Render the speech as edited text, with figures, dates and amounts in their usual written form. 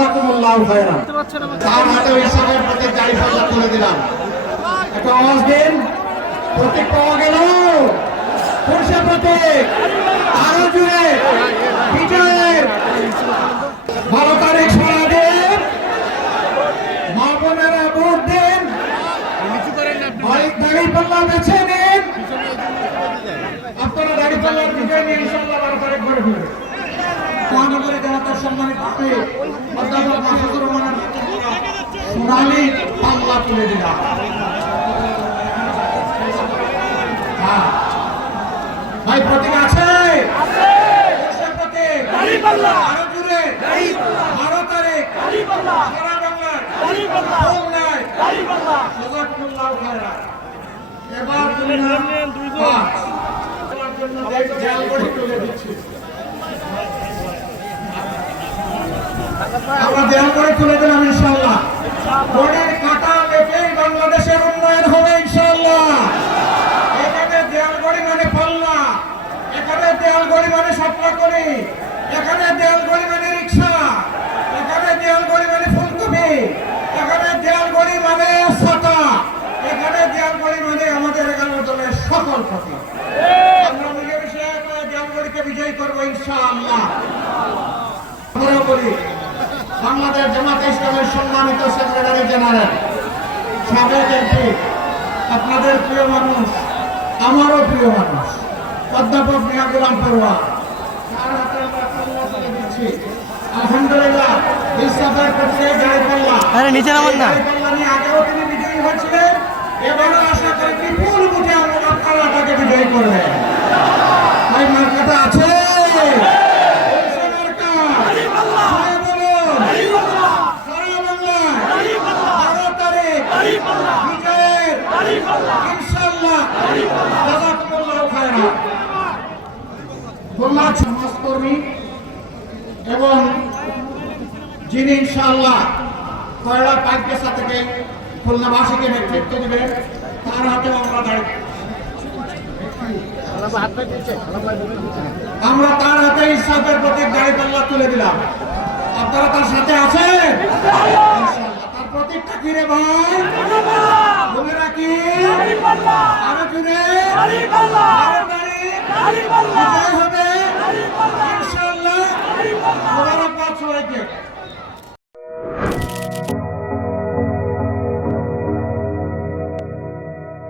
জাযাকুমুল্লাহু খায়রান। তার হাতে ইসলামের প্রতীক দাড়ি-পাল্লা তুলে দিলাম। একটা আওয়াজ দিন, প্রতীক পাওয়া গেল, সরষে প্রতীক, আরো জুড়ে বিজয়ের 12 তারিখ সারা দিন, মা বোনেরা ভোট দিন, দাড়ি-পাল্লা বেছে নিন। আপনারা দাড়ি-পাল্লার বিজয় নিয়ে ইনশাআল্লাহ 12 তারিখ ঘরে ফিরবেন। মহানগরী জনতার সম্মানিত আপনি অধ্যাপক মাসুদুর রহমানের সোনালী পাল্লা তুলে দিলাম। ভাই প্রতীক আছে, আরো জুড়ে 12 তারিখ সারা বাংলায় জাযাকুমুল্লাহু খায়রান। এবার তুলে দিচ্ছি, আমরা দেয়াল করে তুলে দিলাম ইনশাআল্লাহ। গড়ের কাটা লেপেই বাংলাদেশের উন্নয়ন হবে ইনশাআল্লাহ। এখানে দেয়ালগড়ি মানে পাল্লা, এখানে দেয়ালগড়ি মানে স্বপ্নকলি, এখানে দেয়ালগড়ি মানে রিক্সা, এখানে দেয়ালগড়ি মানে ফুলকপি, এখানে দেয়ালগড়ি মানে ছাতা, এখানে দেয়ালগড়ি মানে আমাদের 11 দলের সকল প্রতীক। আমরা মিলেমিশে দেয়ালগড়িকে বিজয়ী করবো ইনশাআল্লাহ। আমরা বলি বাংলাদেশ জামাতে ইসলামের সম্মানিত সেক্রেটারি জেনারেল, সাবেক এমপি, আপনাদের প্রিয় মানুষ, আমারও প্রিয় মানুষ, অধ্যাপক মিয়া গোলাম পড়ুয়া, তার হাতে আমরা পাল্লা তুলে দিচ্ছি। আলহামদুলিল্লাহ, ইসলামের পক্ষে দাড়ি-পাল্লা, নিচে নামান না, দাড়ি-পাল্লা নিয়ে আগেও তিনি বিজয়ী হয়েছিলেন, এবারও আশা করি বিপুল বুঝে আমরা পাল্লাটাকে বিজয়ী করবেন। ভাই মার্কাটা আছে, সমাজকর্মী এবং যিনি ইনশাআল্লাহ কয়লা পাইকেসা থেকে খুলনাবাসীকে নেতৃত্ব দেবেন, তার হাতেও আমরা দাঁড়িয়ে, আমরা তার হাতে ইসলামের প্রতীক দাড়ি-পাল্লা তুলে দিলাম। আপনারা তার সাথে আছেন ইনশাআল্লাহ। তার প্রতীকটা কি রে ভাই? মনে রাখি, আরো জুড়ে বিজয় হবে ইনশাআল্লাহ। মোবারকবাদ সবাইকে।